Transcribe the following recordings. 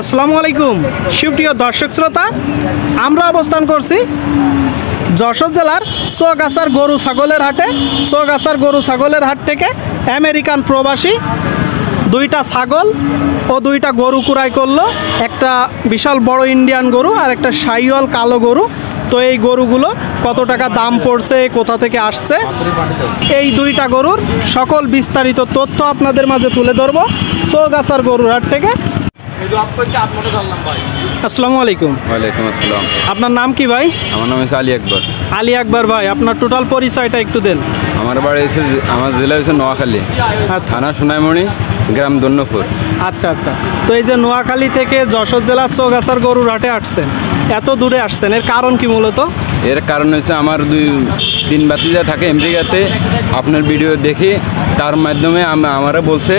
আসসালামু আলাইকুম সুপ্রিয় দর্শক শ্রোতা, আমরা অবস্থান করছি যশোর জেলার চৌগাছার গরু ছাগলের হাটে। চৌগাছার গরু ছাগলের হাট থেকে আমেরিকান প্রবাসী দুইটা ছাগল ও দুইটা গরু ক্রয় করলো, একটা বিশাল বড় ইন্ডিয়ান গরু আর একটা শাহিওয়াল কালো গরু। তো এই গরুগুলো কত টাকা দাম পড়ছে, কোথা থেকে আসছে, এই দুইটা গরুর সকল বিস্তারিত তথ্য আপনাদের মাঝে তুলে ধরবো চৌগাছার গরুর হাট থেকে। আসসালামু আলাইকুম। ওয়ালাইকুম আসসালাম। আপনার নাম কি ভাই? আমার নাম হচ্ছে আলী আকবর। আলী আকবর ভাই, আপনার টোটাল পরিচয়টা একটু দেন। আমার বাড়ি হচ্ছে, আমার জেলা হচ্ছে নোয়াখালী, থানা সোনাইমণি, গ্রাম দন্যপুর। আচ্ছা আচ্ছা। তো এই যে নোয়াখালী থেকে যশোর জেলার চৌগাছার গরুর হাটে আসছেন, এত দূরে আসছেন, এর কারণ কি মূলত? এর কারণ হচ্ছে আমার তিন ভাতিজা থাকে আমেরিকাতে, আপনার ভিডিও দেখি, তার মাধ্যমে আমারা বলছে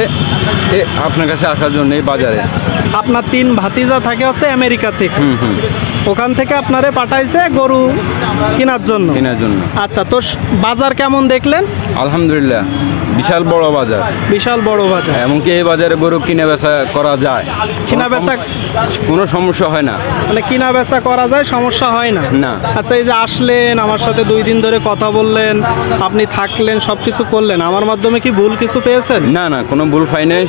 আপনার কাছে আসার জন্য এই বাজারে। আপনার তিন ভাতিজা থাকে হচ্ছে আমেরিকা থেকে, ওখান থেকে আপনারে পাঠাইছে গরু কেনার জন্য। আচ্ছা, তো বাজার কেমন দেখলেন? আলহামদুলিল্লাহ, বিশাল বড় বাজার। বিশাল বড় বাজার, এমনকি এই বাজারে গরু কিনা বেচা করা যায়, কিনা বেচা কোনো সমস্যা হয় না। মানে কিনা বেচা করা যায়, সমস্যা হয় না। আচ্ছা, এই যে আসলেন, আমার সাথে 2 দিন ধরে কথা বললেন, আপনি থাকলেন, সব কিছু করলেন, আমার মাধ্যমে কি ভুল কিছু পেয়েছেন? না না, কোনো ভুল পাই নাই,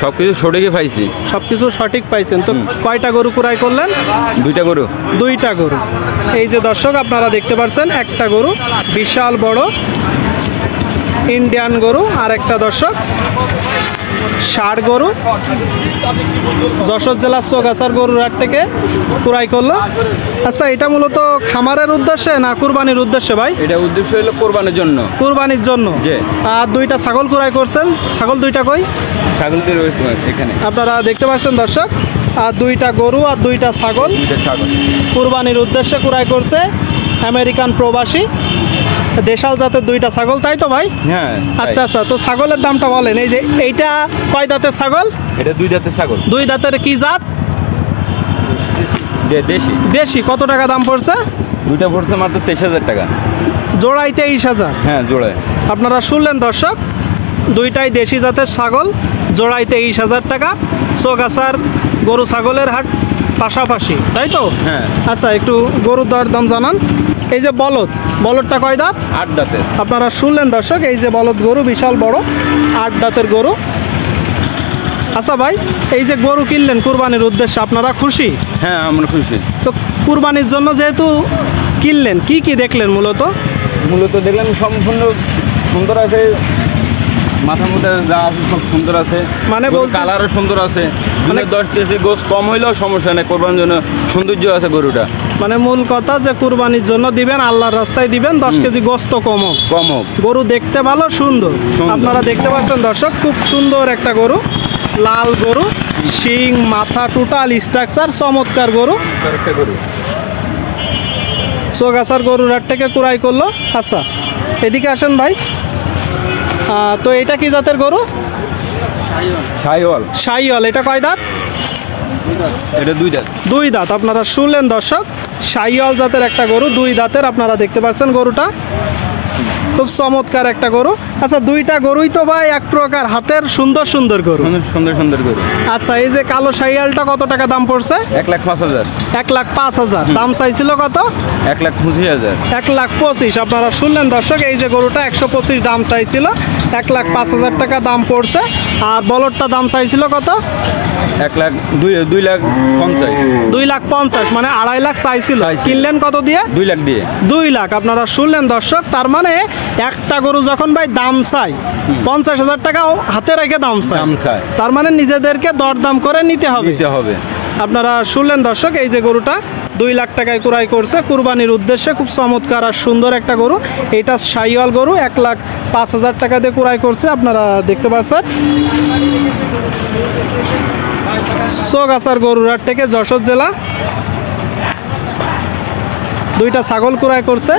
সব কিছু সঠিকই পাইছি। সব কিছু সঠিক পাইছেন। তো কয়টা গরু ক্রয় করলেন? দুইটা গরু। এই যে দর্শক আপনারা দেখতে পাচ্ছেন, একটা গরু বিশাল বড় ইন্ডিয়ান গরু, আর একটা দর্শক ষাঁড় গরু যশোর জেলার চৌগাছার গরুর হাট থেকে ক্রয় করলো। আচ্ছা, এটা মূলত খামারের উদ্দেশ্যে না কুরবানির উদ্দেশ্যে ভাই? এটা উদ্দেশ্য হলো কোরবানির জন্য। কুরবানির জন্য। আর দুইটা ছাগল ক্রয় করছেন, ছাগল দুইটা কই? ছাগল এখানে আপনারা দেখতে পাচ্ছেন দর্শক, আর দুইটা গরু আর দুইটা ছাগল কুরবানির উদ্দেশ্যে ক্রয় করছে আমেরিকান প্রবাসী দেশাল জাতের দুইটা ছাগল, তাই তো ভাই? হ্যাঁ। আচ্ছা আচ্ছা, তো ছাগলের দামটা বলেন। এই যে এইটা কয় দাঁতের ছাগল? এটা 2 দাঁতের ছাগল। 2 দাঁতের কি জাত? দেশি। কত টাকা দাম পড়ছে? দুইটা পড়ছে মাত্র 23,000 টাকা। জোড়ায় 23,000? হ্যাঁ, জোড়ায়। আপনারা শুনলেন দর্শক, দুইটাই দেশি জাতের ছাগল, জোড়ায় 23,000 টাকা। চৌগাছার গরু ছাগলের হাট পাশাপাশি, তাই তো? হ্যাঁ। আচ্ছা, একটু গরুর দর দাম জানান। এই যে বলদটা কয় দাঁত? 8 দাঁতের। আপনারা শুনলেন দর্শক, এই যে বলদ গরু বিশাল বড় 8 দাঁতের গরু। আচ্ছা ভাই, এই যে গরু কিনলেন কুরবানির উদ্দেশ্যে, আপনারা খুশি? হ্যাঁ, আমরা খুশি। তো কুরবানির জন্য যেহেতু কিনলেন, কি কি দেখলেন মূলত? দেখলাম সম্পূর্ণ সুন্দর আছে, মাথার মধ্যে যা আছে সব সুন্দর আছে, মানে কালারও সুন্দর আছে। মানে 10 কেজি গোস কম হইলেও সমস্যা নেই, কোরবানির জন্য সৌন্দর্য আছে গরুটা। মানে মূল কথা যে কুরবানির জন্য দিবেন, আল্লাহর রাস্তায় দিবেন, 10 কেজি গোস্ত কম হোক। গরু দেখতে ভালো, সুন্দর। আপনারা দেখতে পাচ্ছেন দর্শক, খুব সুন্দর একটা গরু, লাল গরু, শিং, মাথা, টোটাল স্ট্রাকচার চমৎকার গরু। চৌগাছার গরুর হাট থেকে ক্রয় করলো। আচ্ছা, এদিকে আসেন ভাই। তো এটা কি জাতের গরু? শাহিওয়াল। এটা কয় দাঁত? এটা 2 দাঁত। 2 দাঁত। আপনারা শুনলেন দর্শক, শাহিওয়াল জাতের একটা গরু, 2 দাঁতের। আপনারা দেখতে পাচ্ছেন গরুটা খুব চমৎকার একটা গরু। আচ্ছা, দুইটা গরুই তো ভাই এক প্রকার হাতের সুন্দর গরু। আচ্ছা, এই যে কালো শাহিওয়ালটা কত টাকা দাম পড়ছে? 1,05,000। 1,05,000 দাম চাইছিল কত? 1,25,000। 1,25,000। আপনারা শুনলেন দর্শক, এই যে গরুটা 125 দাম চাইছিল, 1,05,000 টাকা দাম পড়ছে। আর বলদটা দাম চাইছিল কত? 2,50,000। 2,50,000 মানে 2.5 লাখ চাইছিল। কিনলেন কত দিয়ে? 2 লাখ দিয়ে। 2 লাখ। আপনারা শুনলেন দর্শক, তার মানে একটা গরু যখন ভাই দাম চাই 50,000 টাকা হাতে রেখে দাম চাই, তার মানে নিজেদেরকে দরদাম করে নিতে হবে। আপনারা শুনলেন দর্শক, এই যে গরুটা 2 লাখ টাকায় ক্রয় করছে কুরবানির উদ্দেশ্যে, খুব চমৎকার আর সুন্দর একটা গরু। এটা শাহিওয়াল গরু, 1,05,000 টাকা দিয়ে ক্রয় করছে। আপনারা দেখতে পাচ্ছেন চৌগাছার গরুর হাট থেকে যশোর জেলা, দুইটা ছাগল ক্রয় করছে।